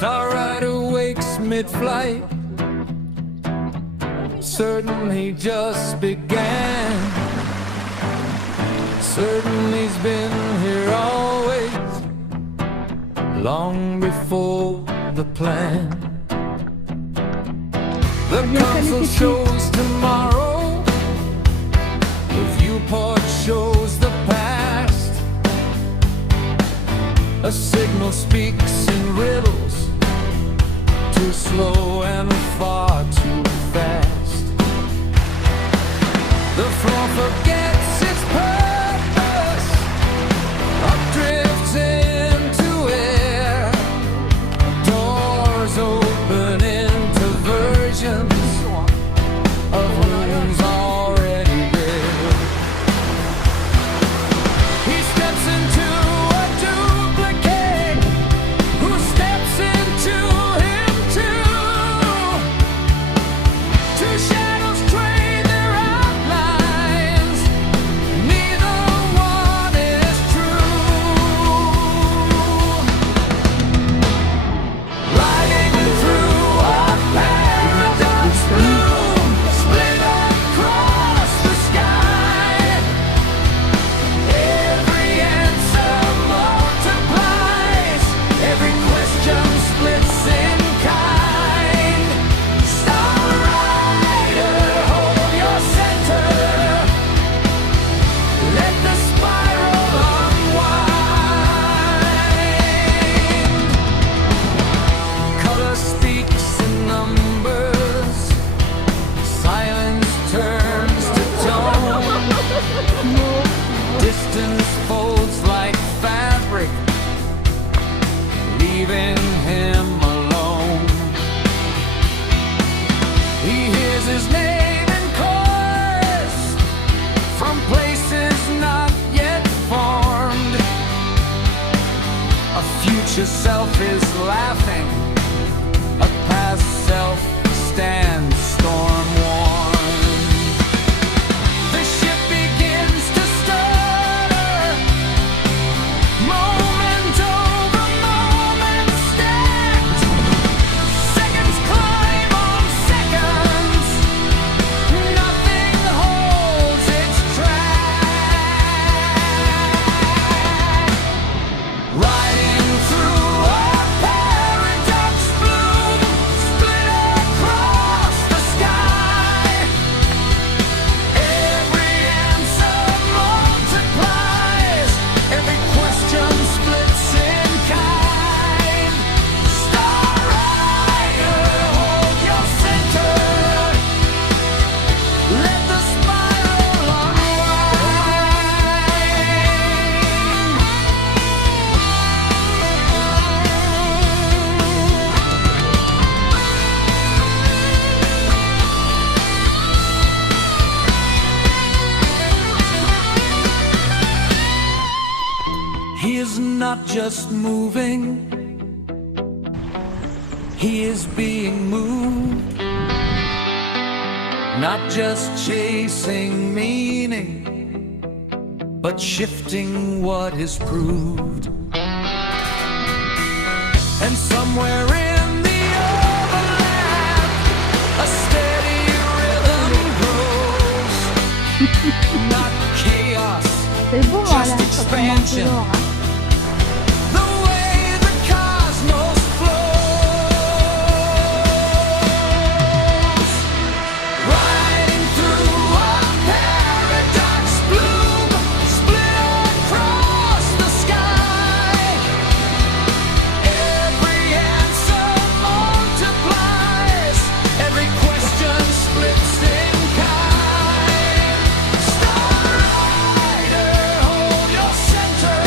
Star Rider wakes mid-flight, certainly just began. Certainly he's been here always, long before the plan. The console shows tomorrow, the viewport shows the past. A signal speaks in riddles, too slow and far too fast. The floor forgets its purpose, updrifts into air. Doors open into versions of who's already there. He steps into a duplicate, who steps into him too. Two shadows trade their outlines, neither one is true. Riding through a paradox bloom, split across the sky. Every answer multiplies, every question splits in kind. Star Rider, hold your center, let the spiral unwind. Color speaks in numbers, silence turns to tone. Distance folds like fabric, leaving him alone. He hears his name in chorus from places not yet formed. A future self is laughing, a past self stands storm-worn. The ship begins to stutter, moment over moment stacked. Seconds climb on seconds, nothing holds its track. Riding through a paradox bloom, split across the sky. Every answer multiplies, every question splits in kind. Star Rider, hold your center, let the spiral unwind. He is not just moving, he is being moved. Not just chasing meaning, but shifting what is proved. And somewhere in the overlap, a steady rhythm grows. Not chaos, C'est beau, hein, là, just quand on monte expansion. dehors, hein. The way the cosmos flows, riding through a paradox bloom, split across the sky. Every answer multiplies, every question splits in kind. Star Rider, hold your center,